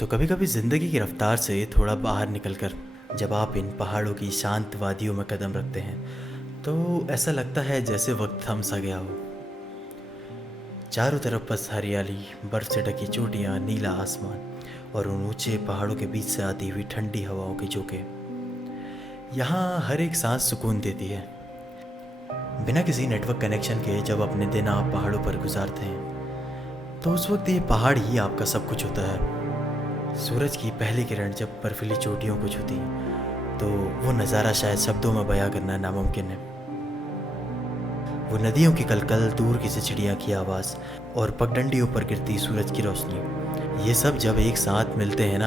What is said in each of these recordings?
तो कभी कभी ज़िंदगी की रफ्तार से थोड़ा बाहर निकलकर जब आप इन पहाड़ों की शांत वादियों में कदम रखते हैं तो ऐसा लगता है जैसे वक्त थम सा गया हो। चारों तरफ बस हरियाली, बर्फ़ से ढकी चोटियाँ, नीला आसमान और उन ऊंचे पहाड़ों के बीच से आती हुई ठंडी हवाओं के झोंके। यहाँ हर एक सांस सुकून देती है। बिना किसी नेटवर्क कनेक्शन के जब अपने दिन आप पहाड़ों पर गुजारते हैं तो उस वक्त ये पहाड़ ही आपका सब कुछ होता है। सूरज की पहली किरण जब बर्फीली चोटियों को छूती तो वो नज़ारा शायद शब्दों में बयां करना नामुमकिन है। वो नदियों की कलकल, दूर किसी चिड़िया की आवाज़ और पगडंडियों पर गिरती सूरज की रोशनी, ये सब जब एक साथ मिलते हैं ना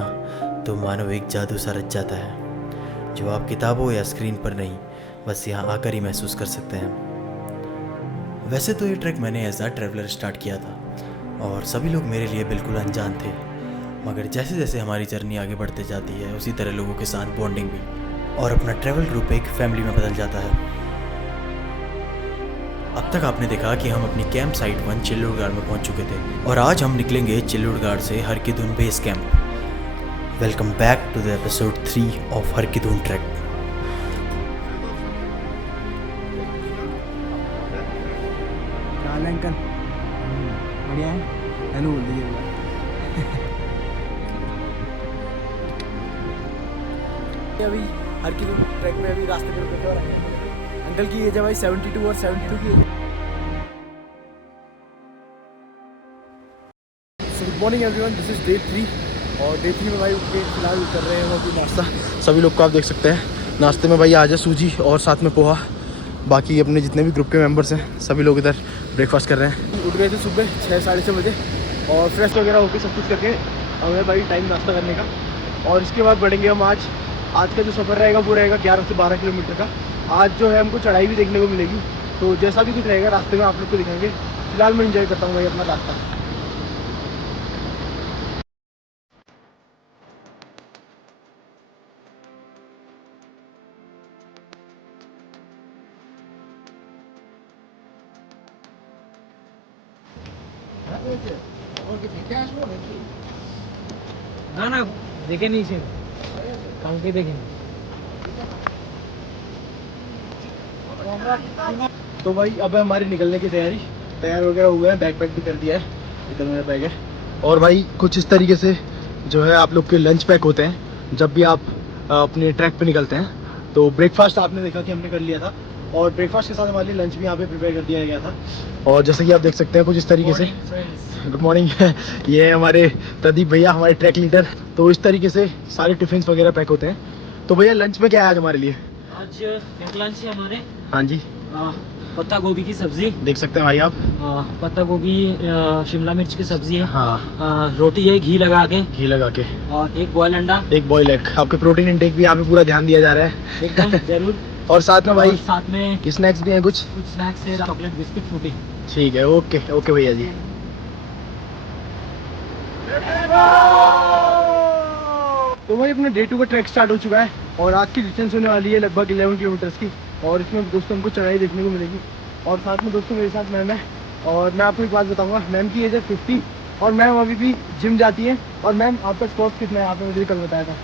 तो मानो एक जादू सा रच जाता है जो आप किताबों या स्क्रीन पर नहीं, बस यहाँ आकर ही महसूस कर सकते हैं। वैसे तो ये ट्रैक मैंने एज अ ट्रैवलर स्टार्ट किया था और सभी लोग मेरे लिए बिल्कुल अनजान थे, मगर जैसे जैसे हमारी जर्नी आगे बढ़ते जाती है उसी तरह लोगों के साथ बॉन्डिंग भी और अपना ट्रैवल ग्रुप एक फैमिली में बदल जाता है। अब तक आपने देखा कि हम अपनी कैंप साइट 1 चिल्लूरगढ़ में पहुंच चुके थे और आज हम निकलेंगे चिल्लूरगढ़ से Har Ki Dun base camp. Welcome back to the episode 3 of Har Ki Dun trek. Uncle बढ़िया है, हेलो बोल दीजिए। अभी हरकिदुन ट्रैक में अभी रास्ते पे रुके थे और अंकल की एज है भाई 72 और 72 की age. So good morning everyone, this is day 3 और डे 3 में भाई उठ के फिलहाल कर रहे हैं हम अभी नाश्ता। सभी लोग को आप देख सकते हैं नाश्ते में भाई आज है सूजी और साथ में पोहा। बाकी अपने जितने भी ग्रुप के मेंबर्स हैं सभी लोग इधर ब्रेकफास्ट कर रहे हैं। उठ गए थे सुबह 6 साढ़े 6 बजे और फ्रेश वगैरह होकर सब कुछ करके हमें भाई टाइम नाश्ता करने का और इसके बाद बढ़ेंगे हम। आज का जो सफ़र रहेगा वो रहेगा 11 से 12 किलोमीटर का। आज जो है हमको चढ़ाई भी देखने को मिलेगी, तो जैसा भी कुछ रहेगा रास्ते में आप लोग को दिखाएंगे। फिलहाल मैं एंजॉय करता हूँ भाई अपना रास्ता। ना ना देखे नहीं से काम के देखे। तो भाई अब है हमारी निकलने की तैयार वगैरह हुए हैं, बैग पैक भी कर दिया है, इधर मेरा बैग है। और भाई कुछ इस तरीके से जो है आप लोग के लंच पैक होते हैं जब भी आप अपने ट्रैक पे निकलते हैं। तो ब्रेकफास्ट आपने देखा कि हमने कर लिया था और ब्रेकफास्ट के साथ हमारे लिए लंच भी यहाँ पे प्रिपेयर कर दिया गया था। और जैसे कि आप देख सकते हैं कुछ इस तरीके से, गुड मॉर्निंग ये है हमारे प्रदीप भैया, हमारे ट्रैक लीडर। तो इस तरीके से सारे टिफिन वगैरह पैक होते हैं। तो भैया लंच में क्या है आज हमारे लिए? आज एक लंच है हमारे। हाँ जी, पत्ता गोभी की सब्जी देख सकते हैं भाई आप। पत्ता गोभी, शिमला मिर्च की सब्जी है। हाँ, रोटी है घी लगा के और एक बॉयल अंडा, एक बॉयल एग। आपके प्रोटीन इंटेक भी यहाँ पे पूरा ध्यान दिया जा रहा है एकदम जरूर। और साथ में भाई साथ में स्नैक्स भी हैं कुछ स्नैक्स है, चॉकलेट बिस्किट फ्रूटी। ठीक है, ओके ओके भैया जी। तो भाई अपने डे 2 का ट्रैक स्टार्ट हो चुका है और आज की डिस्टेंस होने वाली है लगभग 11 किलोमीटर्स की। और इसमें दोस्तों हमको चढ़ाई देखने को मिलेगी और साथ में दोस्तों मेरे साथ मैम है। और मैं आपको एक बात बताऊंगा, मैम की एज है 50 और मैम अभी भी जिम जाती है। और मैम आपका स्क्वाट कितना है? आपने मुझे कल बताया था,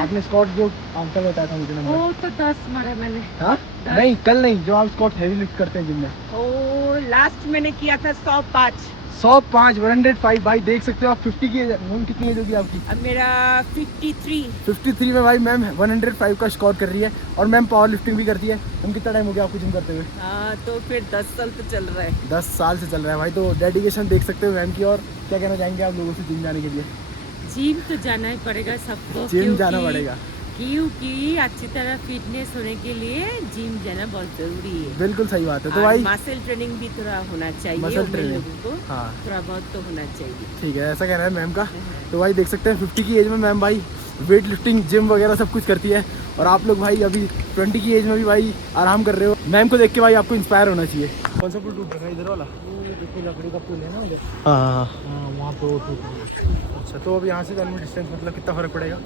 आपने स्क्वाट जो आपका बताया था मुझे नंबर। वो तो 10 मारा मैंने। हाँ नहीं, कल नहीं, जो आप स्क्वाट हैवी लिफ्ट करते हैं जिम में। ओ लास्ट मैंने किया था 105। 105 105 भाई देख सकते हो आप। 50 की मैम कितनी एज होगी आपकी? अब मेरा 53। 53 में भाई मैम 105 का स्कोर कर रही है और मैम पावर लिफ्टिंग भी करती है। मैम कितना टाइम हो गया आपको जिम करते हुए? हाँ तो फिर 10 साल तो चल रहा है। 10 साल से चल रहा है भाई। तो डेडिकेशन देख सकते हो मैम की। और क्या कहना चाहेंगे आप लोगों से जिम जाने के लिए? जिम तो जाना ही पड़ेगा सबको, जिम जाना पड़ेगा क्योंकि अच्छी तरह फिटनेस होने के लिए जिम जाना बहुत जरूरी है। बिल्कुल सही बात है। तो और भाई मसल ट्रेनिंग भी थोड़ा होना चाहिए, मसल उन ट्रेनिंग, लोगों को हाँ थोड़ा बहुत तो होना चाहिए। ठीक है, ऐसा कह रहा है मैम का। तो भाई देख सकते हैं 50 की एज में मैम भाई वेट लिफ्टिंग, जिम वगैरह सब कुछ करती है। और आप लोग भाई अभी 20 की एज में भी भाई आराम कर रहे हो। मैम को देख के भाई आपको इंस्पायर होना चाहिए। कौन सा पुल टूट रहा है? इधर वाला लकड़ी का पुल है ना उधर, हाँ। वहाँ पे वो टूट रहा है। अच्छा, तो अब यहाँ से जाने में डिस्टेंस मतलब कितना फर्क पड़ेगा?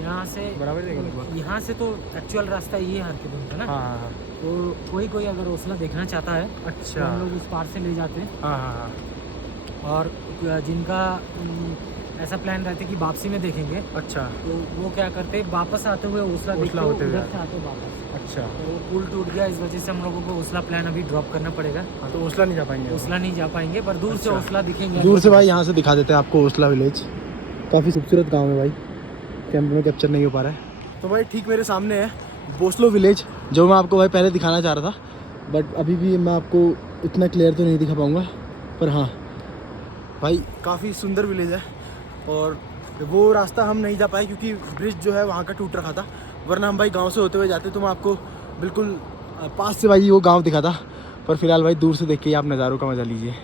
यहाँ से बराबर रहेगा लगभग। यहाँ से तो एक्चुअल रास्ता ये है हरकिदुन का ना। हाँ तो कोई अगर ओसला देखना चाहता है तो अच्छा, हम लोग उस पार से ले जाते हैं। हाँ। और जिनका ऐसा प्लान रहता है कि वापसी में देखेंगे। अच्छा तो वो क्या करते हैं, वापस आते हुए ओसला देखते होते हुए उधर से आते वापस। अच्छा, तो वो पुल टूट गया, इस वजह से हम लोगों को ओसला प्लान अभी ड्रॉप करना पड़ेगा। हाँ तो ओसला नहीं जा पाएंगे। ओसला नहीं जा पाएंगे, पर दूर से ओसला दिखेंगे। दूर से भाई यहाँ से दिखा देते हैं आपको ओसला विलेज। काफ़ी खूबसूरत गाँव है भाई, कैमरे में कैप्चर नहीं हो पा रहा है। तो भाई ठीक मेरे सामने है बोस्लो विलेज, जो मैं आपको भाई पहले दिखाना चाह रहा था, बट अभी भी मैं आपको इतना क्लियर तो नहीं दिखा पाऊँगा। पर हाँ भाई काफ़ी सुंदर विलेज है, और वो रास्ता हम नहीं जा पाए क्योंकि ब्रिज जो है वहाँ का टूट रखा था, वरना हम भाई गांव से होते हुए जाते तो मैं आपको बिल्कुल पास से भाई वो गांव दिखा था। पर फिलहाल भाई दूर से देख के ही आप नज़ारों का मज़ा लीजिए।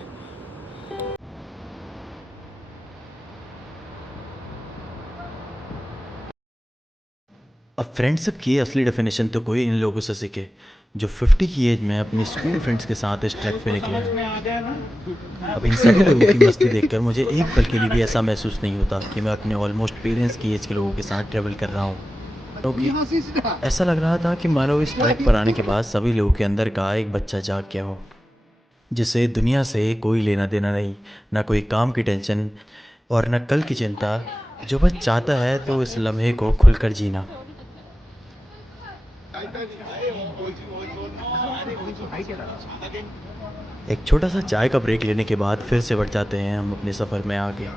अब फ्रेंडशिप की असली डेफिनेशन तो कोई इन लोगों से सीखे जो 50 की एज में अपने स्कूल फ्रेंड्स के साथ इस ट्रैक पे निकले हैं। अब इन सभी लोगों की मस्ती देखकर मुझे एक पल के लिए भी ऐसा महसूस नहीं होता कि मैं अपने ऑलमोस्ट पेरेंट्स की एज के लोगों के साथ ट्रैवल कर रहा हूँ। क्योंकि ऐसा लग रहा था कि मानो इस ट्रैक पर आने के बाद सभी लोगों के अंदर का एक बच्चा जाग गया हो, जिसे दुनिया से कोई लेना देना नहीं, ना कोई काम की टेंशन और न कल की चिंता, जो बस चाहता है तो इस लम्हे को खुलकर जीना। एक छोटा सा चाय का ब्रेक लेने के बाद फिर से बढ़ जाते हैं हम अपने सफ़र में आगे।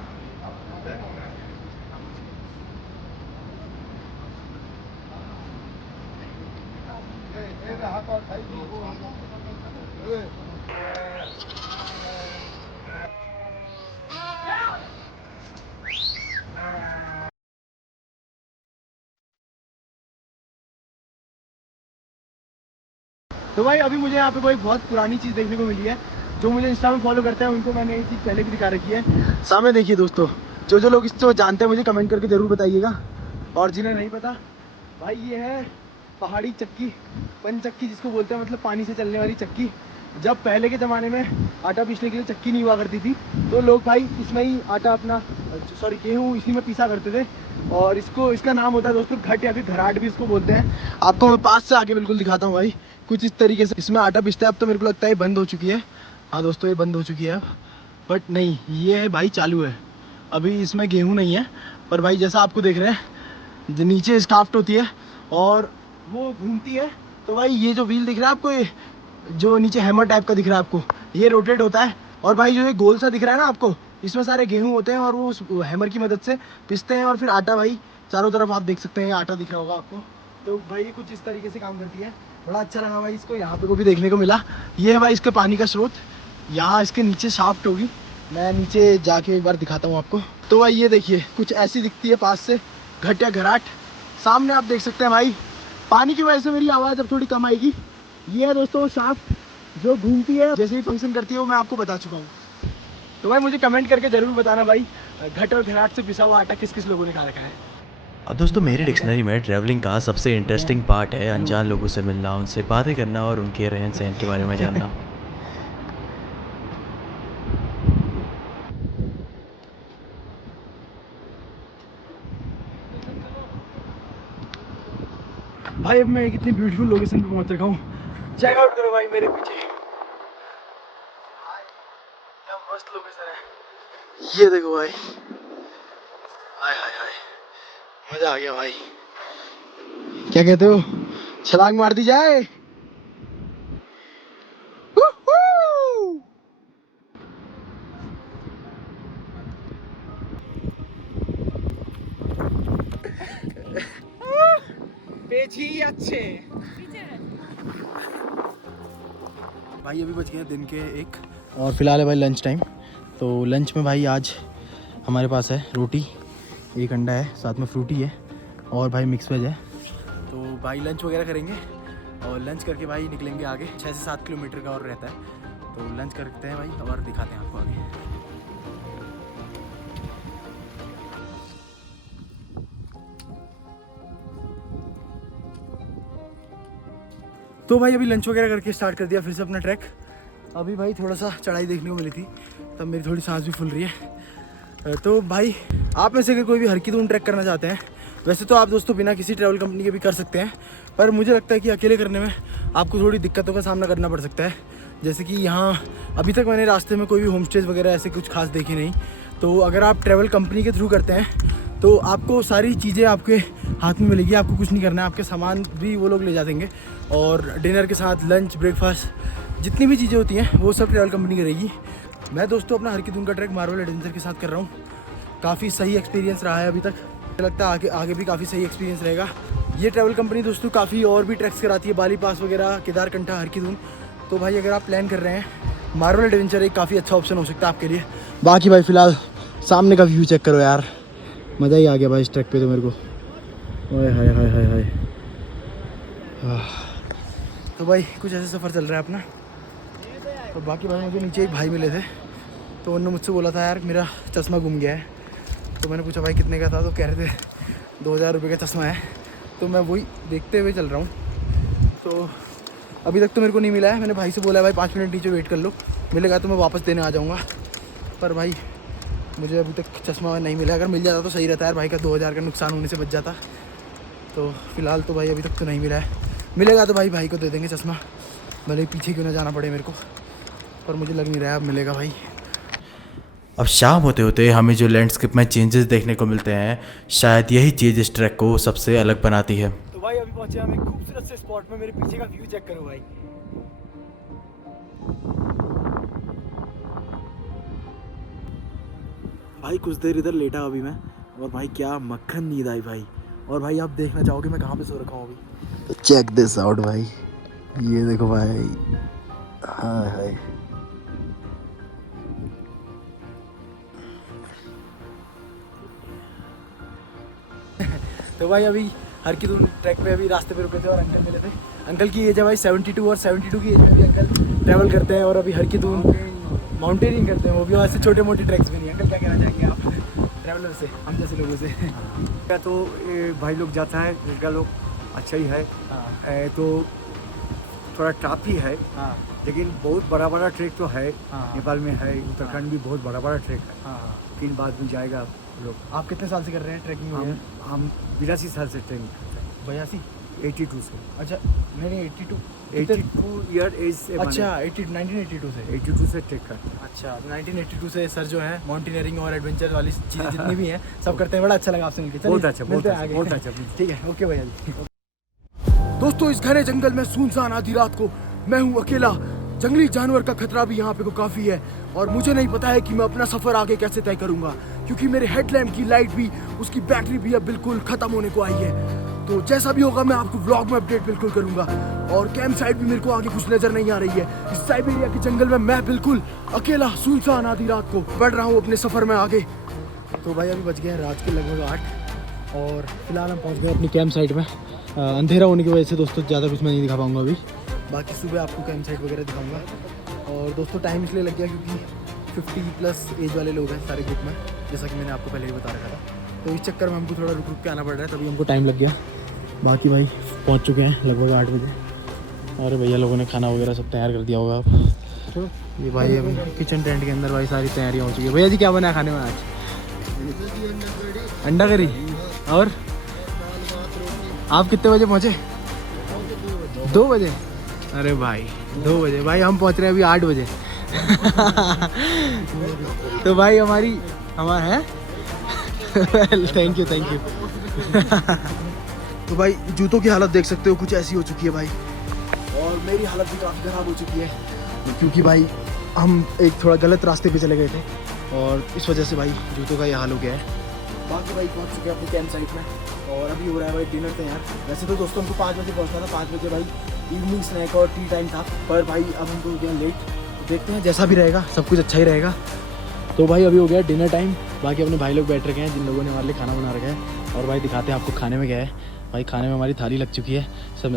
तो भाई अभी मुझे यहाँ पे कोई बहुत पुरानी चीज़ देखने को मिली है। जो मुझे इंस्टा में फॉलो करते हैं उनको मैंने ये चीज़ पहले भी दिखा रखी है। सामने देखिए दोस्तों, जो लोग इसको जानते हैं मुझे कमेंट करके ज़रूर बताइएगा, और जिन्हें नहीं पता भाई ये है पहाड़ी चक्की, पंचक्की जिसको बोलते हैं, मतलब पानी से चलने वाली चक्की। जब पहले के ज़माने में आटा पीसने के लिए चक्की नहीं हुआ करती थी तो लोग भाई इसमें ही आटा अपना गेहूँ इसी में पीसा करते थे, और इसका नाम होता है दोस्तों घट, या फिर घराट भी इसको बोलते हैं। आपको मैं पास से आके बिल्कुल दिखाता हूँ भाई, कुछ इस तरीके से इसमें आटा पीसता है। अब तो मेरे को लगता है बंद हो चुकी है। हाँ दोस्तों ये बंद हो चुकी है अब, बट नहीं ये है भाई चालू है। अभी इसमें गेहूँ नहीं है, पर भाई जैसा आपको देख रहे हैं जो नीचे स्काफ्ट होती है और वो घूमती है, तो भाई ये जो व्हील दिख रहा है आपको, ये जो नीचे हैमर टाइप का दिख रहा है आपको, ये रोटेट होता है। और भाई जो ये गोल सा दिख रहा है ना आपको, इसमें सारे गेहूँ होते हैं और वो उस हैमर की मदद से पिसते हैं, और फिर आटा भाई चारों तरफ आप देख सकते हैं आटा दिख रहा होगा आपको। तो भाई ये कुछ इस तरीके से काम करती है। बड़ा अच्छा लगा भाई इसको यहाँ पे को भी देखने को मिला। ये है भाई इसका पानी का स्रोत, यहाँ इसके नीचे शाफ्ट होगी, मैं नीचे जाके एक बार दिखाता हूँ आपको। तो भाई ये देखिए कुछ ऐसी दिखती है पास से घट या घराट। सामने आप देख सकते हैं भाई, पानी की वजह से मेरी आवाज़ अब थोड़ी कम आएगी। ये है दोस्तों शाफ्ट जो घूमती है, जैसे ही फंक्शन करती है वो मैं आपको बता चुका हूँ। तो भाई मुझे कमेंट करके ज़रूर बताना भाई, घट और घराट से पिसा हुआ आटा किस किस लोगों ने खा रखा है। अब दोस्तों मेरे डिक्शनरी में ट्रैवलिंग का सबसे इंटरेस्टिंग पार्ट है अनजान लोगों से मिलना, उनसे बातें करना और उनके रहन सहन के बारे में जानना। भाई अब मैं एक इतनी ब्यूटीफुल लोकेशन पे पहुंच रखा हूँ, चेक आउट करो भाई मेरे पीछे, क्या मस्त लोकेशन है। ये देखो भाई, हाय हाय हाय, मजा आ गया भाई। क्या कहते हो, छलांग मार दी जाए। पेची अच्छे भाई अभी बज गए दिन के 1 और फिलहाल है भाई लंच टाइम। तो लंच में भाई आज हमारे पास है रोटी, एक अंडा है, साथ में फ्रूटी है और भाई मिक्स वेज है। तो भाई लंच वगैरह करेंगे और लंच करके भाई निकलेंगे आगे। 6 से 7 किलोमीटर का और रहता है, तो लंच करते हैं भाई और दिखाते हैं आपको आगे। तो भाई अभी लंच वगैरह करके स्टार्ट कर दिया फिर से अपना ट्रैक। अभी भाई थोड़ा सा चढ़ाई देखने को मिली थी, तब मेरी थोड़ी सांस भी फूल रही है। तो भाई आप में से अगर कोई भी हरकी-दून ट्रैक करना चाहते हैं, वैसे तो आप दोस्तों बिना किसी ट्रैवल कंपनी के भी कर सकते हैं, पर मुझे लगता है कि अकेले करने में आपको थोड़ी दिक्कतों का सामना करना पड़ सकता है। जैसे कि यहाँ अभी तक मैंने रास्ते में कोई भी होम स्टेज वगैरह ऐसे कुछ खास देखे नहीं, तो अगर आप ट्रैवल कंपनी के थ्रू करते हैं तो आपको सारी चीज़ें आपके हाथ में मिलेगी, आपको कुछ नहीं करना है, आपके सामान भी वो लोग ले जा देंगे और डिनर के साथ लंच ब्रेकफास्ट जितनी भी चीज़ें होती हैं वो सब ट्रैवल कंपनी करेगी। मैं दोस्तों अपना हर की दून का ट्रैक मार्वल एडवेंचर के साथ कर रहा हूँ। काफ़ी सही एक्सपीरियंस रहा है अभी तक, मुझे लगता है आगे भी काफ़ी सही एक्सपीरियंस रहेगा। ये ट्रैवल कंपनी दोस्तों काफ़ी और भी ट्रैक्स कराती है, बाली पास वगैरह, केदारकंठा, हर की दून। तो भाई अगर आप प्लान कर रहे हैं मार्वल एडवेंचर एक काफ़ी अच्छा ऑप्शन हो सकता है आपके लिए। बाकी भाई फ़िलहाल सामने का व्यू चेक करो यार, मज़ा ही आ गया भाई इस ट्रैक पे तो मेरे को। ओए हाय हाय हाय हाय। तो भाई कुछ ऐसे सफ़र चल रहा है अपना। तो बाकी भाई मुझे नीचे एक भाई मिले थे, तो उन्होंने मुझसे बोला था यार मेरा चश्मा गुम गया है। तो मैंने पूछा भाई कितने का था, तो कह रहे थे 2000 रुपये का चश्मा है। तो मैं वही देखते हुए चल रहा हूँ। तो अभी तक तो मेरे को नहीं मिला है। मैंने भाई से बोला भाई 5 मिनट नीचे वेट कर लो, मिलेगा तो मैं वापस देने आ जाऊँगा। पर भाई मुझे अभी तक चश्मा नहीं मिला। अगर मिल जाता तो सही रहता है, भाई का 2000 का नुकसान होने से बच जाता। तो फ़िलहाल तो भाई अभी तक तो नहीं मिला है, मिलेगा तो भाई को दे देंगे चश्मा, भले पीछे क्यों ना जाना पड़े मेरे को। पर मुझे लग नहीं रहा है अब मिलेगा भाई। अब शाम होते होते हमें जो लैंडस्केप में चेंजेस देखने को मिलते हैं, शायद यही चीज़ इस ट्रैक को सबसे अलग बनाती है। तो भाई अभी पहुंचे हम एक खूबसूरत से स्पॉट में। मेरे पीछे का व्यू चेक करो भाई। भाई कुछ देर इधर लेटा अभी मैं, और भाई क्या मक्खन नींद आई भाई। और भाई आप देखना चाहोगे मैं कहाँ पे सो रखा हूँ अभी। तो चेक दिस आउट भाई, ये देखो भाई। हाय हाय। तो भाई अभी हर की दून ट्रैक पे अभी रास्ते पे रुके थे और अंकल मिले थे। अंकल की एज है भाई 72 और 72 की एज में भी अंकल ट्रैवल करते हैं और अभी हर की दून माउंटेनिंग करते हैं, वो भी वैसे छोटे मोटे ट्रैक्स भी नहीं। अंकल क्या कहना चाहेंगे आप ट्रैवलर से, हम जैसे लोगों से? क्या तो भाई लोग जाता है, लड़का लोग अच्छा ही है। तो थोड़ा टफ ही है, लेकिन बहुत बड़ा बड़ा ट्रैक तो है। नेपाल में है, उत्तराखंड भी बहुत बड़ा बड़ा ट्रैक है। लेकिन बाद में जाएगा लोग। आप कितने साल से कर रहे हैं ट्रैकिंग? हम 82 साल से ट्रेनिंग करते हैं। 82? 82 से। अच्छा नहीं 82 ईयर एज से। अच्छा 1982 से। 82 से ट्रेक करते हैं। अच्छा 1982 से सर जो है माउंटेनियरिंग और एडवेंचर वाली चीज़ें जितनी भी हैं सब करते हैं। बड़ा अच्छा लगा आपसे मिलकर। बहुत अच्छा, बहुत अच्छा, आगे। बहुत अच्छा। ठीक है, ओके भैया जी। दोस्तों इस घने जंगल में सुनसान आधी रात को मैं हूँ अकेला। जंगली जानवर का खतरा भी यहाँ पे को काफ़ी है और मुझे नहीं पता है कि मैं अपना सफ़र आगे कैसे तय करूँगा, क्योंकि मेरे हेडलैम्प की लाइट भी, उसकी बैटरी भी अब बिल्कुल ख़त्म होने को आई है। तो जैसा भी होगा मैं आपको व्लॉग में अपडेट बिल्कुल करूँगा। और कैंप साइट भी मेरे को आगे कुछ नज़र नहीं आ रही है। इस साइबेरिया के जंगल में मैं बिल्कुल अकेला सुनसान आधी रात को बढ़ रहा हूँ अपने सफ़र में आगे। तो भाई अभी बज गए हैं रात के लगभग 8 और फिलहाल हम पहुँच गए अपनी कैंप साइट में। अंधेरा होने की वजह से दोस्तों ज़्यादा कुछ मैं नहीं दिखा पाऊँगा अभी, बाकी सुबह आपको कैंप साइट वगैरह दिखाऊंगा। और दोस्तों टाइम इसलिए लग गया क्योंकि 50+ एज वाले लोग हैं सारे ग्रुप में, जैसा कि मैंने आपको पहले ही बता रखा था। तो इस चक्कर में हमको थोड़ा रुक के आना पड़ रहा है, तभी हमको टाइम लग गया। बाकी भाई पहुंच चुके हैं लगभग 8 बजे और भैया लोगों ने खाना वगैरह सब तैयार कर दिया होगा आप। तो ये भाई अभी किचन टेंट के अंदर भाई सारी तैयारियाँ हो चुकी है। भैया जी क्या बना खाने में आज? अंडा करी। और आप कितने बजे पहुँचे? 2 बजे? अरे भाई 2 बजे, भाई हम पहुंच रहे हैं अभी 8 बजे। तो भाई हमारा है। Thank you. तो भाई जूतों की हालत देख सकते हो, कुछ ऐसी हो चुकी है भाई। और मेरी हालत भी काफ़ी ख़राब हो चुकी है क्योंकि भाई हम एक थोड़ा गलत रास्ते पे चले गए थे और इस वजह से भाई जूतों का ये हाल हो गया है। बाकी भाई पहुंच चुके हैं अपनी कैंप साइट में और अभी हो रहा है भाई डिनर तैयार। वैसे तो दोस्तों हमको 5 बजे पहुंचना था, 5 बजे भाई इवनिंग स्नैक और टी टाइम था, पर भाई अब हमको हो गया लेट। देखते हैं जैसा भी रहेगा, सब कुछ अच्छा ही रहेगा। तो भाई अभी हो गया डिनर टाइम। बाकी अपने भाई लोग बैठ रखे हैं जिन लोगों ने हमारे लिए खाना बना रखा है। और भाई दिखाते हैं आपको खाने में क्या है। भाई खाने में हमारी थाली लग चुकी है।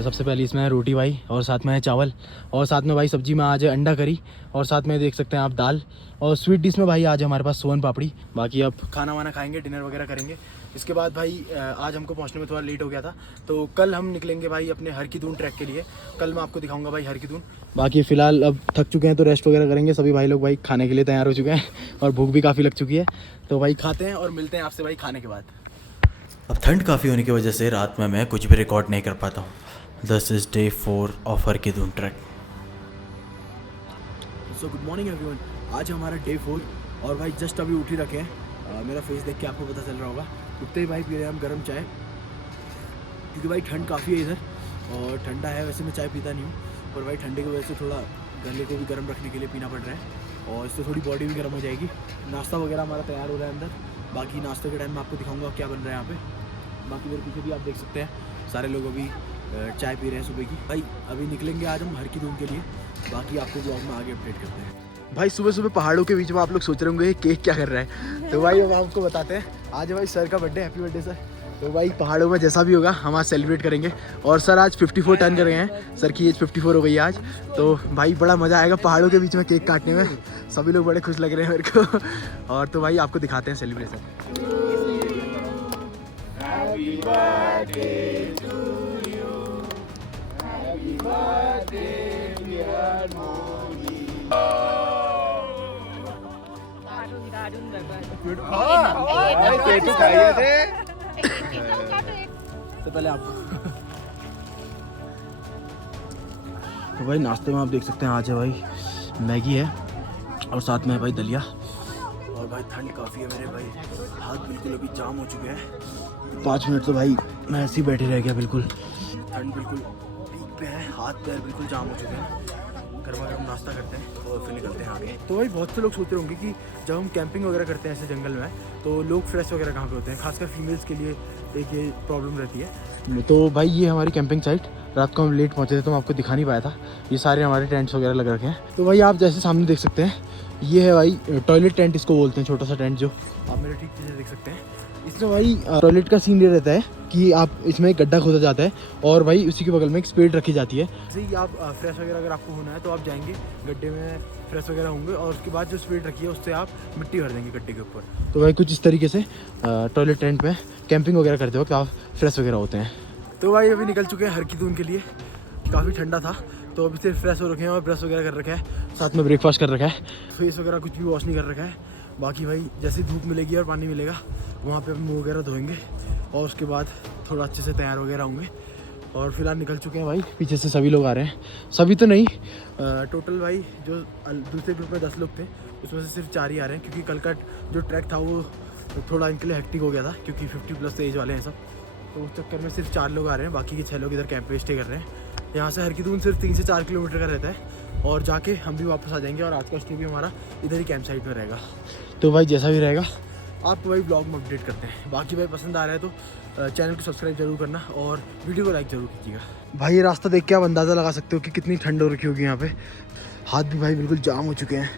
सबसे पहले इसमें है रोटी भाई, और साथ में है चावल, और साथ में भाई सब्जी में आज है अंडा करी, और साथ में देख सकते हैं आप दाल, और स्वीट डिश में भाई आज हमारे पास सोन पापड़ी। बाकी अब खाना वाना खाएंगे, डिनर वगैरह करेंगे। इसके बाद भाई आज हमको पहुंचने में थोड़ा लेट हो गया था, तो कल हम निकलेंगे भाई अपने हर की दून ट्रैक के लिए। कल मैं आपको दिखाऊंगा भाई हर की दून। बाकी फ़िलहाल अब थक चुके हैं तो रेस्ट वगैरह करेंगे। सभी भाई लोग भाई खाने के लिए तैयार हो चुके हैं और भूख भी काफ़ी लग चुकी है। तो भाई खाते हैं और मिलते हैं आपसे भाई खाने के बाद। अब ठंड काफ़ी होने की वजह से रात में मैं कुछ भी रिकॉर्ड नहीं कर पाता हूँ। This is day 4 of Har Ki Dun trek. So good morning everyone. आज हमारा डे 4 और भाई जस्ट अभी उठ ही रखे हैं। मेरा फेस देख के आपको पता चल रहा होगा। उठते ही भाई पी रहे हैं हम गर्म चाय, क्योंकि भाई ठंड काफ़ी है इधर और ठंडा है। वैसे मैं चाय पीता नहीं हूँ, पर भाई ठंडे की वजह से थोड़ा गले को भी गर्म रखने के लिए पीना पड़ रहा है और इससे थोड़ी बॉडी भी गर्म हो जाएगी। नाश्ता वगैरह हमारा तैयार हो रहा है अंदर। बाकी नाश्ते के टाइम में आपको दिखाऊंगा क्या बन रहा है यहाँ पे। बाकी मेरे पीछे भी आप देख सकते हैं सारे लोग अभी चाय पी रहे हैं सुबह की। भाई अभी निकलेंगे आज हम हर की धूम के लिए। बाकी आपको ब्लॉग में आगे अपडेट करते हैं। भाई सुबह सुबह पहाड़ों के बीच में आप लोग सोच रहे होंगे केक क्या कर रहा है, तो भाई अब आपको बताते हैं। आज है भाई सर का बर्थडे, हैप्पी बर्थडे सर। तो भाई पहाड़ों में जैसा भी होगा हम आज सेलिब्रेट करेंगे। और सर आज 54 टर्न कर गए हैं, सर की एज 54 हो गई है आज। तो भाई बड़ा मज़ा आएगा पहाड़ों के बीच में केक काटने में। सभी लोग बड़े खुश लग रहे हैं मेरे को। और तो भाई आपको दिखाते हैं सेलिब्रेशन। तो पहले आपको तो भाई नाश्ते में आप देख सकते हैं आज है भाई मैगी है और साथ में है भाई दलिया। और भाई ठंड काफ़ी है मेरे भाई, हाथ बिल्कुल अभी जाम हो चुके हैं। 5 मिनट तो भाई मैं ऐसे ही बैठे रह गया, बिल्कुल ठंड बिल्कुल पीक पे है, हाथ पैर बिल्कुल जाम हो चुके हैं। गर्मा गर्म नाश्ता करते हैं और फिर निकलते हैं आगे। तो भाई बहुत से लोग सोच रहे होंगे कि जब हम कैंपिंग वगैरह करते हैं ऐसे जंगल में, तो लोग फ्रेश वगैरह कहाँ पे होते हैं। खासकर फीमेल्स के लिए एक ये प्रॉब्लम रहती है। तो भाई ये हमारी कैंपिंग साइट, रात को हम लेट पहुँचे थे तो मैं आपको दिखा नहीं पाया था। ये सारे हमारे टेंट्स वगैरह लग रखे हैं। तो भाई आप जैसे सामने देख सकते हैं, ये है भाई टॉयलेट टेंट इसको बोलते हैं, छोटा सा टेंट जो आप मेरे ठीक पीछे देख सकते हैं। इसमें भाई टॉयलेट का सीन ये रहता है कि आप इसमें एक गड्ढा खोदा जाता है और भाई उसी के बगल में एक स्पेड रखी जाती है। जैसे ही आप फ्रेश वगैरह अगर आपको होना है तो आप जाएंगे गड्ढे में, फ्रेश वगैरह होंगे और उसके बाद जो स्पेड रखी है उससे आप मिट्टी भर देंगे गड्ढे के ऊपर। तो भाई कुछ इस तरीके से टॉयलेट टेंट में कैंपिंग वगैरह करते वक्त आप फ्रेश वगैरह होते हैं। तो भाई अभी निकल चुके हैं हर की धूम के लिए। काफ़ी ठंडा था तो अभी सिर्फ फ्रेश हो रखे हैं और ब्रश वगैरह कर रखा है, साथ में ब्रेकफास्ट कर रखा है, फेस वगैरह कुछ भी वॉश नहीं कर रखा है। बाकी भाई जैसे धूप मिलेगी और पानी मिलेगा वहाँ पे मुँह वगैरह धोएंगे और उसके बाद थोड़ा अच्छे से तैयार वगैरह होंगे। और फिलहाल निकल चुके हैं भाई, पीछे से सभी लोग आ रहे हैं। सभी तो नहीं, टोटल भाई जो दूसरे ग्रुप में 10 लोग थे उसमें से सिर्फ 4 ही आ रहे हैं, क्योंकि कल का जो ट्रैक था वो थोड़ा इनके लिए हेक्टिक हो गया था, क्योंकि 50+ एज वाले हैं सब। तो उस चक्कर में सिर्फ 4 लोग आ रहे हैं, बाकी के 6 लोग इधर कैंप पे स्टे कर रहे हैं। यहाँ से हर की धूम सिर्फ 3 से 4 किलोमीटर का रहता है और जाके हम भी वापस आ जाएंगे और आज का स्टे भी हमारा इधर ही कैंप साइट में रहेगा। तो भाई जैसा भी रहेगा आपको भाई ब्लॉग में अपडेट करते हैं। बाकी भाई पसंद आ रहा है तो चैनल को सब्सक्राइब जरूर करना और वीडियो को लाइक जरूर कीजिएगा। भाई ये रास्ता देख के आप अंदाज़ा लगा सकते हो कि कितनी ठंड हो रखी होगी यहाँ पे। हाथ भी भाई बिल्कुल जाम हो चुके हैं।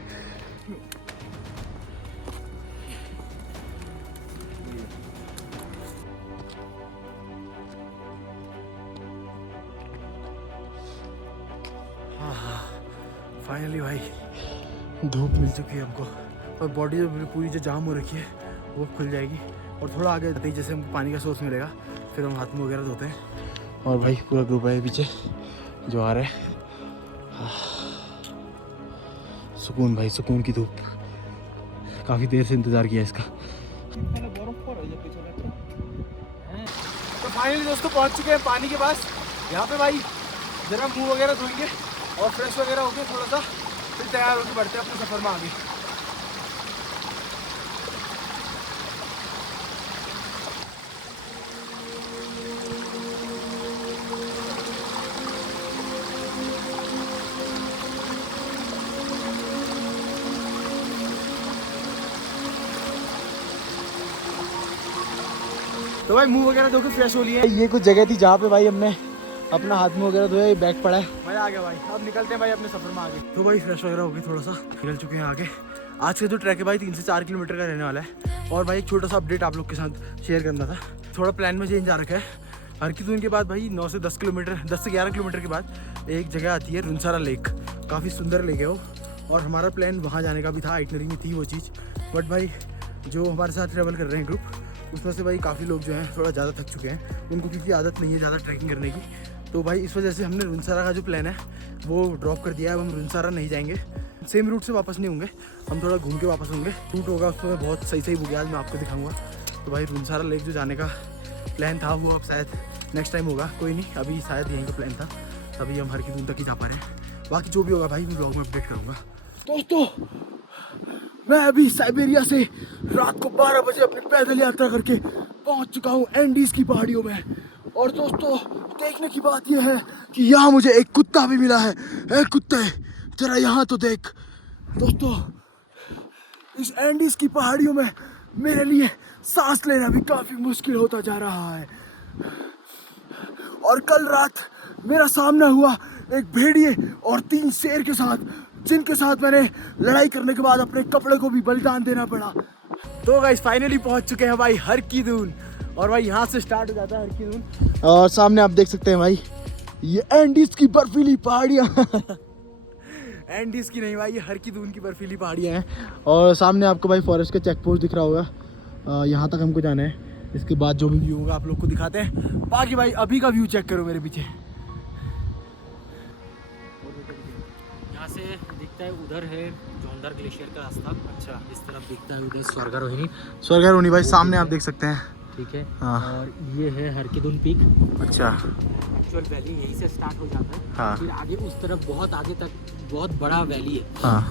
फाइनली भाई धूप मिल चुकी है हमको और बॉडी जो पूरी जो जाम हो रखी है वो खुल जाएगी। और थोड़ा आगे जाते ही जैसे हमको पानी का सोर्स मिलेगा फिर हम हाथ मुँह वगैरह धोते हैं। और भाई पूरा ग्रुप है पीछे जो आ रहा है। सुकून भाई, सुकून की धूप, काफ़ी देर से इंतज़ार किया इसका। तो फाइनली दोस्तों पहुंच चुके हैं पानी के पास। यहाँ पे भाई जरा मुँह वगैरह धोएंगे और फ्रेश वगैरह होके थोड़ा सा फिर तैयार होकर बढ़ते हैं अपने सफ़र में आगे। तो भाई मुंह वगैरह धो के फ्रेश हो लिए। ये कुछ जगह थी जहाँ पे भाई हमने अपना हाथ मुंह वगैरह धोया, बैग पड़ा है। मजा आ गया भाई। अब निकलते हैं भाई अपने सफर में आगे। तो भाई फ्रेश वगैरह हो गए, थोड़ा सा निकल चुके हैं आगे। आज का जो ट्रैक है भाई 3 से 4 किलोमीटर का रहने वाला है। और भाई एक छोटा सा अपडेट आप लोग के साथ शेयर करना था। थोड़ा प्लान में चेंज आ रखा है। हर की धूम के बाद भाई 9 से 10 किलोमीटर, 10 से 11 किलोमीटर के बाद एक जगह आती है रुनसारा लेक। काफ़ी सुंदर लेक है वो और हमारा प्लान वहाँ जाने का भी था, आइटनरी में थी वो चीज़। बट भाई जो हमारे साथ ट्रैवल कर रहे हैं ग्रुप, उसमें से भाई काफ़ी लोग जो हैं थोड़ा ज़्यादा थक चुके हैं, उनको क्योंकि आदत नहीं है ज़्यादा ट्रैकिंग करने की। तो भाई इस वजह से हमने रुनसारा का जो प्लान है वो ड्रॉप कर दिया है। अब हम रुनसारा नहीं जाएंगे, सेम रूट से वापस नहीं होंगे, हम थोड़ा घूम के वापस होंगे। रूट होगा उसमें बहुत सही सही बुग्याल मैं आपको दिखाऊंगा। तो भाई रुनसारा लेक जो जाने का प्लान था वो अब शायद नेक्स्ट टाइम होगा, कोई नहीं, अभी शायद यहीं का प्लान था, तभी हम हर की धूम तक ही जा पा रहे हैं। बाकी जो भी होगा भाई मैं ब्लॉग में अपडेट करूँगा। दोस्तों मैं अभी साइबेरिया से रात को 12 बजे अपनी पैदल यात्रा करके पहुंच चुका हूं एंडीज की पहाड़ियों में। और दोस्तों देखने की बात यह है कि यहाँ मुझे एक कुत्ता भी मिला है। ए कुत्ते, जरा यहाँ तो देख। दोस्तों इस एंडीज की पहाड़ियों में मेरे लिए सांस लेना भी काफी मुश्किल होता जा रहा है। और कल रात मेरा सामना हुआ एक भेड़िए और 3 शेर के साथ, जिनके साथ मैंने लड़ाई करने के बाद अपने कपड़े को भी बलिदान देना पड़ा। तो गाइस फाइनली पहुंच चुके हैं भाई हर की दून। और भाई यहाँ से स्टार्ट हो जाता है हर की दून। और सामने आप देख सकते हैं भाई ये एंडीज की बर्फीली पहाड़ियाँ एंडीज की नहीं भाई, ये हर की दून की बर्फीली पहाड़ियाँ हैं। और सामने आपको भाई फॉरेस्ट का चेक पोस्ट दिख रहा होगा। यहाँ तक हमको जाना है। इसके बाद जो भी व्यू होगा आप लोग को दिखाते हैं। बाकी भाई अभी का व्यू चेक करो मेरे पीछे। यहाँ से दिखता है उधर है जोंधर ग्लेशियर का रास्ता। अच्छा, इस तरफ दिखता है उधर स्वर्गारोहिणी। स्वर्गारोहिणी भाई सामने आप देख सकते हैं। ठीक है। हाँ। और ये है हरकीदुन पीक। अच्छा, एक्चुअल वैली यहीं से स्टार्ट हो जाता है। हाँ। फिर आगे उस तरफ बहुत आगे तक बहुत बड़ा वैली है। हाँ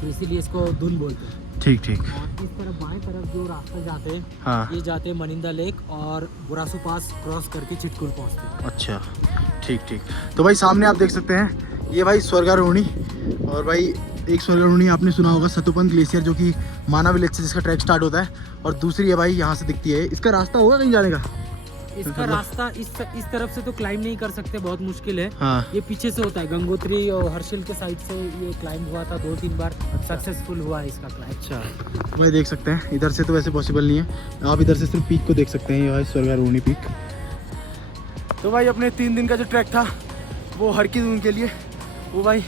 तो इसीलिए इसको दुन बोलते हैं। ठीक ठीक। और इस तरफ बाएं तरफ जो रास्ते जाते हैं, हाँ। ये जाते हैं मनिंदा लेक और बुरासू पास क्रॉस करके चिटकुल पहुँचते हैं। अच्छा ठीक ठीक। तो भाई सामने आप देख सकते हैं ये भाई स्वर्गारोहिणी। और भाई एक स्वर्गारोहिणी आपने सुना होगा सतुपंथ ग्लेशियर जो कि माना विलेज से जिसका ट्रैक स्टार्ट होता है। और दूसरी है भाई यहाँ से दिखती है। इसका रास्ता होगा कहीं जाने का? इसका रास्ता इस तरफ से तो क्लाइम नहीं कर सकते, बहुत मुश्किल है। हाँ। ये पीछे से होता है, गंगोत्री और हर्षिल के साइड से ये क्लाइम हुआ था 2-3 बार। सक्सेसफुल हुआ है इसका क्लाइम। अच्छा, तो भाई देख सकते हैं इधर से तो वैसे पॉसिबल नहीं है। आप इधर से सिर्फ पीक को देख सकते हैं, ये भाई स्वर्गारोहिणी पीक। तो भाई अपने 3 दिन का जो ट्रैक था वो हर की दून के लिए वो भाई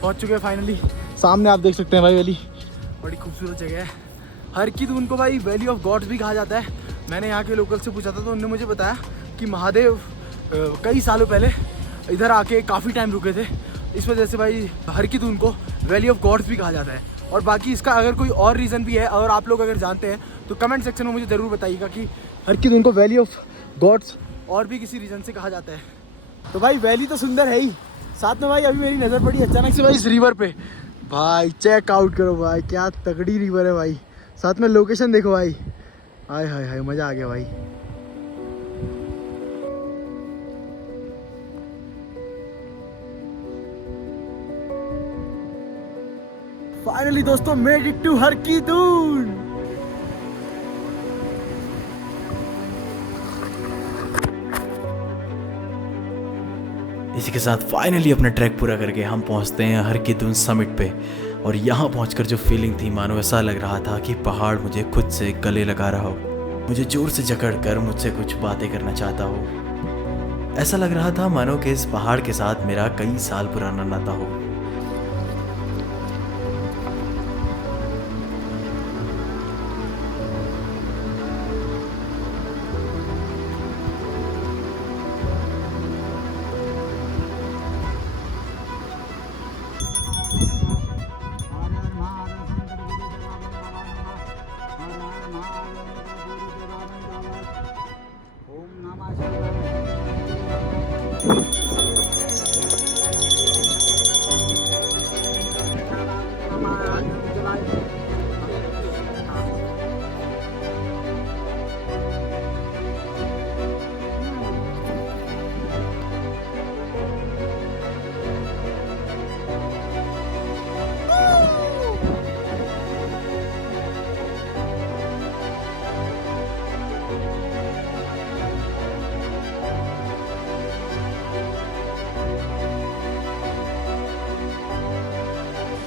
पहुंच चुके हैं फाइनली। सामने आप देख सकते हैं भाई वैली, बड़ी खूबसूरत जगह है। हर की दून को भाई वैली ऑफ गॉड्स भी कहा जाता है। मैंने यहाँ के लोकल से पूछा था तो उन्होंने मुझे बताया कि महादेव कई सालों पहले इधर आके काफ़ी टाइम रुके थे। इस वजह से भाई हर की दून को वैली ऑफ गॉड्स भी कहा जाता है। और बाकी इसका अगर कोई और रीज़न भी है और आप लोग अगर जानते हैं तो कमेंट सेक्शन में मुझे ज़रूर बताइएगा कि हर की दून को वैली ऑफ गॉड्स और भी किसी रीज़न से कहा जाता है। तो भाई वैली तो सुंदर है ही, साथ में भाई अभी मेरी नज़र पड़ी अचानक से भाई इस रिवर पे। भाई चेक आउट करो भाई, क्या तगड़ी रिवर है भाई। साथ में लोकेशन देखो भाई, हाय हाय हाय, मज़ा आ गया भाई। फाइनली दोस्तों made it to her Ki Doon. इसी के साथ फाइनली अपना ट्रैक पूरा करके हम पहुंचते हैं हर की दून समिट पे। और यहाँ पहुंचकर जो फीलिंग थी मानो ऐसा लग रहा था कि पहाड़ मुझे खुद से गले लगा रहा हो, मुझे जोर से जकड़ कर मुझसे कुछ बातें करना चाहता हो। ऐसा लग रहा था मानो कि इस पहाड़ के साथ मेरा कई साल पुराना नाता हो।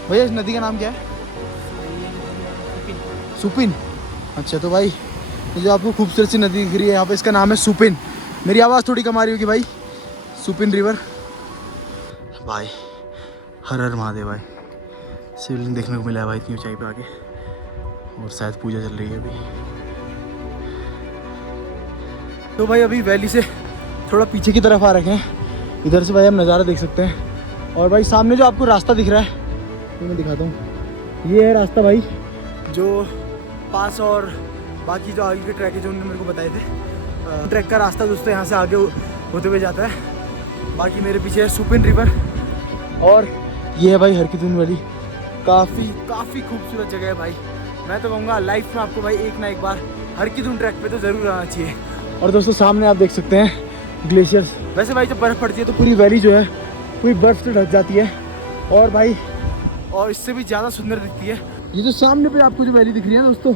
भैया इस नदी का नाम क्या है? सुपिन। अच्छा, तो भाई ये जो आपको खूबसूरत सी नदी दिख रही है यहाँ पे, इसका नाम है सुपिन। मेरी आवाज़ थोड़ी कम आ रही होगी भाई। सुपिन रिवर भाई। हर हर महादेव भाई। शिवलिंग देखने को मिला है भाई इतनी ऊंचाई पे आके, और शायद पूजा चल रही है अभी। तो भाई अभी वैली से थोड़ा पीछे की तरफ आ रखे हैं। इधर से भाई हम नज़ारा देख सकते हैं। और भाई सामने जो आपको रास्ता दिख रहा है तो मैं दिखाता हूँ, ये है रास्ता भाई जो पास और बाकी जो आगे के ट्रैक है जो उन्होंने मेरे को बताए थे। ट्रैक का रास्ता दोस्तों यहाँ से आगे होते हुए जाता है। बाकी मेरे पीछे है सुपिन रिवर और ये है भाई हर की दून वैली। काफ़ी खूबसूरत जगह है भाई। मैं तो कहूँगा लाइफ में आपको भाई एक ना एक बार हर की धुन ट्रैक पे तो ज़रूर आना चाहिए। और दोस्तों सामने आप देख सकते हैं ग्लेशियर्स। वैसे भाई जब बर्फ़ पड़ती है तो पूरी वैली जो है पूरी बर्फ़ से ढक जाती है और भाई और इससे भी ज़्यादा सुंदर दिखती है। ये जो सामने पे आपको जो वैली दिख रही है दोस्तों,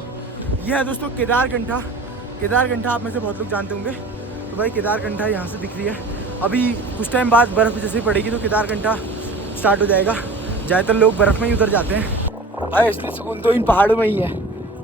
ये है दोस्तों केदारकंठा। केदारकंठा आप में से बहुत लोग जानते होंगे। तो भाई केदारकंठा यहाँ से दिख रही है। अभी कुछ टाइम बाद बर्फ़ जैसे पड़ेगी तो केदारकंठा स्टार्ट हो जाएगा। ज़्यादातर लोग बर्फ़ में ही उतर जाते हैं भाई। असली सुकून तो इन पहाड़ों में ही है।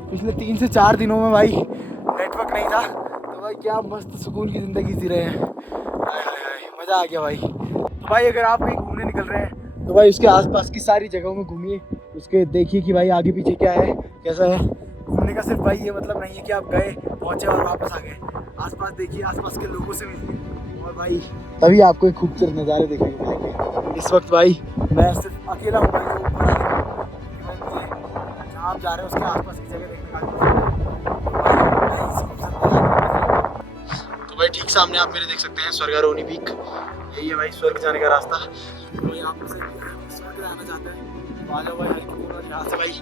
पिछले 3 से 4 दिनों में भाई नेटवर्क नहीं था तो भाई क्या मस्त सुकून की ज़िंदगी जी रहे हैं। हाय हाय हाय, मज़ा आ गया भाई। तो भाई अगर आप कहीं घूमने निकल रहे हैं तो भाई उसके आसपास की सारी जगहों में घूमिए, उसके देखिए कि भाई आगे पीछे क्या है, कैसा है। घूमने का सिर्फ भाई ये मतलब नहीं है कि आप गए पहुँचे और वापस आ गए। आसपास देखिए, आसपास के लोगों से मिलिए और भाई तभी आपको एक खूबसूरत नज़ारे देखने को मिलेंगे। इस वक्त भाई मैं सिर्फ अकेला हूँ भाई, जो बड़ा जहाँ आप जा रहे हैं उसके आसपास की जगह देखने का। तो भाई ठीक सामने आप मेरे देख सकते हैं स्वर्गारोहणी पीक। यही है भाई स्वर्ग जाने का रास्ता। तो यहाँ पर से स्वर्ग आना चाहते हैं तो आ जाओ भाई। यहाँ से भाई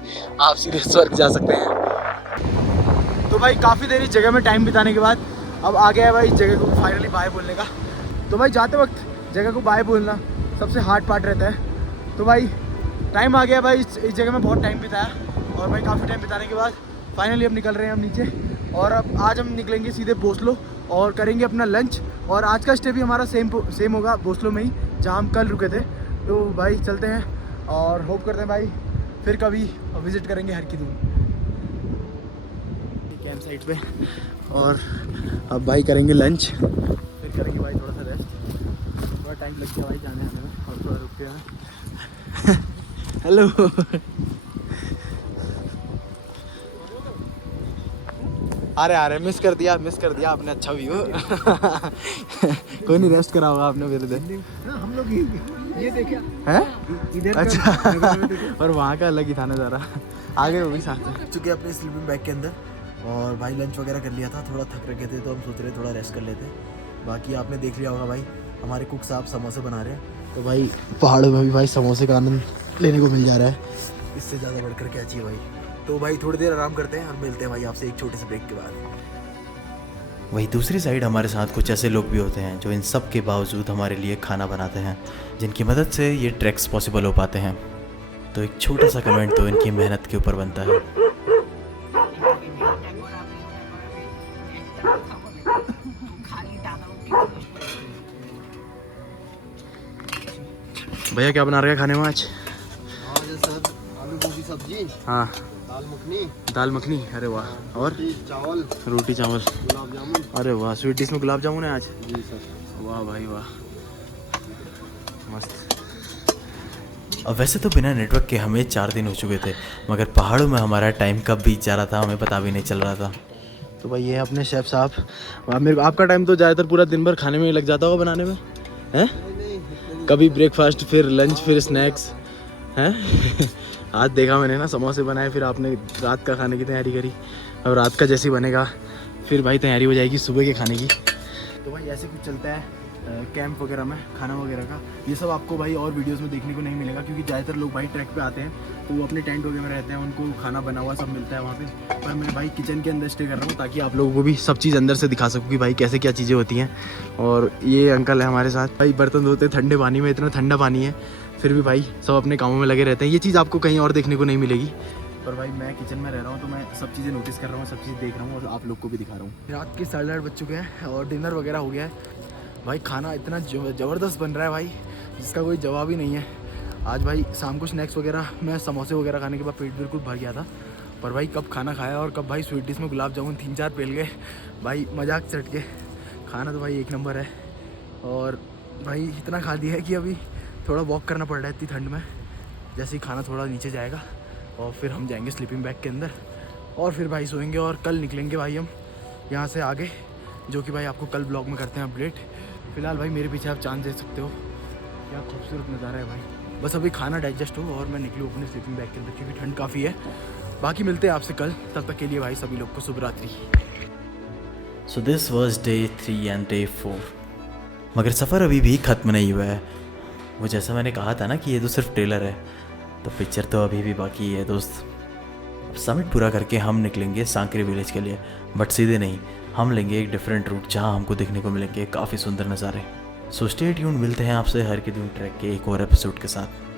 आप सीधे स्वर्ग जा सकते हैं। तो भाई काफ़ी देर इस जगह में टाइम बिताने के बाद अब आ गया है भाई जगह को फाइनली बाय बोलने का। तो भाई जाते वक्त जगह को बाय बोलना सबसे हार्ड पार्ट रहता है। तो भाई टाइम आ गया भाई, इस जगह में बहुत टाइम बिताया और भाई काफ़ी टाइम बिताने के बाद फाइनली अब निकल रहे हैं हम नीचे। और अब आज हम निकलेंगे सीधे बोसलो और करेंगे अपना लंच। और आज का स्टे भी हमारा सेम होगा बोसलो में ही जहाँ हम कल रुके थे। तो भाई चलते हैं और होप करते हैं भाई फिर कभी विज़िट करेंगे हर की धूम कैंप साइट पे। और अब भाई करेंगे लंच, फिर करेंगे भाई थोड़ा सा रेस्ट। थोड़ा टाइम लगता है भाई जाने आने में और थोड़ा रुकते हैं। हेलो अरे मिस कर दिया आपने। अच्छा व्यू कोई नहीं, रेस्ट करा होगा आपने मेरे दिन। हम लोग ये देखा है इधर अच्छा और वहाँ का अलग ही था नज़ारा। आगे वो भी साथ चुके अपने स्लीपिंग बैग के अंदर और भाई लंच वगैरह कर लिया था। थोड़ा थक रखे थे तो हम सोच रहे थोड़ा रेस्ट कर लेते। बाकी आपने देख लिया होगा भाई हमारे कुक साहब समोसे बना रहे हैं। तो भाई पहाड़ों में भी भाई समोसे का आनंद लेने को मिल जा रहा है। इससे ज़्यादा बढ़कर क्या चाहिए भाई। तो भाई थोड़ी देर आराम करते हैं और मिलते हैं भाई आपसे एक छोटे से ब्रेक के बाद। वही दूसरी साइड हमारे साथ कुछ ऐसे लोग भी होते हैं जो इन सब के बावजूद हमारे लिए खाना बनाते हैं, जिनकी मदद से ये ट्रैक्स पॉसिबल हो पाते हैं। तो एक छोटा सा कमेंट तो इनकी मेहनत के ऊपर बनता है। भैया क्या बना रहे हैं खाने में आज? सर आलू गोभी सब्जी, हाँ दाल मखनी, अरे वाह। और चावल, रोटी चावल, गुलाब जामुन। अरे वाह, स्वीट डिश में गुलाब जामुन है आज। जी सर। वाह भाई वाह, मस्त। अब वैसे तो बिना नेटवर्क के हमें 4 दिन हो चुके थे, मगर पहाड़ों में हमारा टाइम कब बीत जा रहा था हमें पता भी नहीं चल रहा था। तो भाई ये है अपने शेफ़ साहब। आपका टाइम तो ज़्यादातर पूरा दिन भर खाने में ही लग जाता होगा बनाने में, हैं? कभी ब्रेकफास्ट, फिर लंच, फिर स्नैक्स, हैं? आज देखा मैंने ना समोसे बनाए, फिर आपने रात का खाने की तैयारी करी। अब रात का जैसे ही बनेगा फिर भाई तैयारी हो जाएगी सुबह के खाने की। तो भाई ऐसे कुछ चलता है कैंप वगैरह में खाना वगैरह का। ये सब आपको भाई और वीडियोस में देखने को नहीं मिलेगा, क्योंकि ज़्यादातर लोग भाई ट्रैक पे आते हैं तो वो अपने टेंट वगैरह में रहते हैं, उनको खाना बना हुआ सब मिलता है वहाँ पे। पर मैं भाई किचन के अंदर स्टे कर रहा हूँ ताकि आप लोगों को भी सब चीज़ अंदर से दिखा सकूँ कि भाई कैसे क्या चीज़ें होती हैं। और ये अंकल है हमारे साथ, भाई बर्तन धोते ठंडे पानी में, इतना ठंडा पानी है फिर भी भाई सब अपने कामों में लगे रहते हैं। ये चीज़ आपको कहीं और देखने को नहीं मिलेगी। पर भाई मैं किचन में रह रहा हूँ तो मैं सब चीज़ें नोटिस कर रहा हूँ, सब चीज़ देख रहा हूँ और आप लोग को भी दिखा रहा हूँ। रात के 8:30 बज चुके हैं और डिनर वगैरह हो गया है। भाई खाना इतना ज़बरदस्त बन रहा है भाई, जिसका कोई जवाब ही नहीं है। आज भाई शाम को स्नैक्स वगैरह में समोसे वगैरह खाने के बाद पेट बिल्कुल भर गया था, पर भाई कब खाना खाया और कब भाई स्वीट डिश में गुलाब जामुन 3-4 पेल गए भाई, मजाक चट के। खाना तो भाई एक नंबर है और भाई इतना खा दिया है कि अभी थोड़ा वॉक करना पड़ रहा है इतनी ठंड में। जैसे ही खाना थोड़ा नीचे जाएगा और फिर हम जाएंगे स्लीपिंग बैग के अंदर और फिर भाई सोएंगे और कल निकलेंगे भाई हम यहाँ से आगे, जो कि भाई आपको कल ब्लॉग में करते हैं अपडेट। फिलहाल भाई मेरे पीछे आप चांद देख सकते हो, क्या खूबसूरत नज़ारा है भाई। बस अभी खाना डाइजेस्ट हो और मैं निकलूँ अपने स्लीपिंग बैग के अंदर, क्योंकि ठंड काफ़ी है। बाकी मिलते हैं आपसे कल, तब तक के लिए भाई सभी लोग को शुभ रात्रि। So this was day 3 and day 4, मगर सफ़र अभी भी ख़त्म नहीं हुआ है। वो जैसा मैंने कहा था ना कि ये तो सिर्फ ट्रेलर है, तो पिक्चर तो अभी भी बाकी है दोस्त। अब समिट पूरा करके हम निकलेंगे सांकरी विलेज के लिए, बट सीधे नहीं, हम लेंगे एक डिफरेंट रूट जहाँ हमको देखने को मिलेंगे काफ़ी सुंदर नज़ारे। सो स्टे ट्यून, मिलते हैं आपसे हर के दिन ट्रैक के एक और एपिसोड के साथ।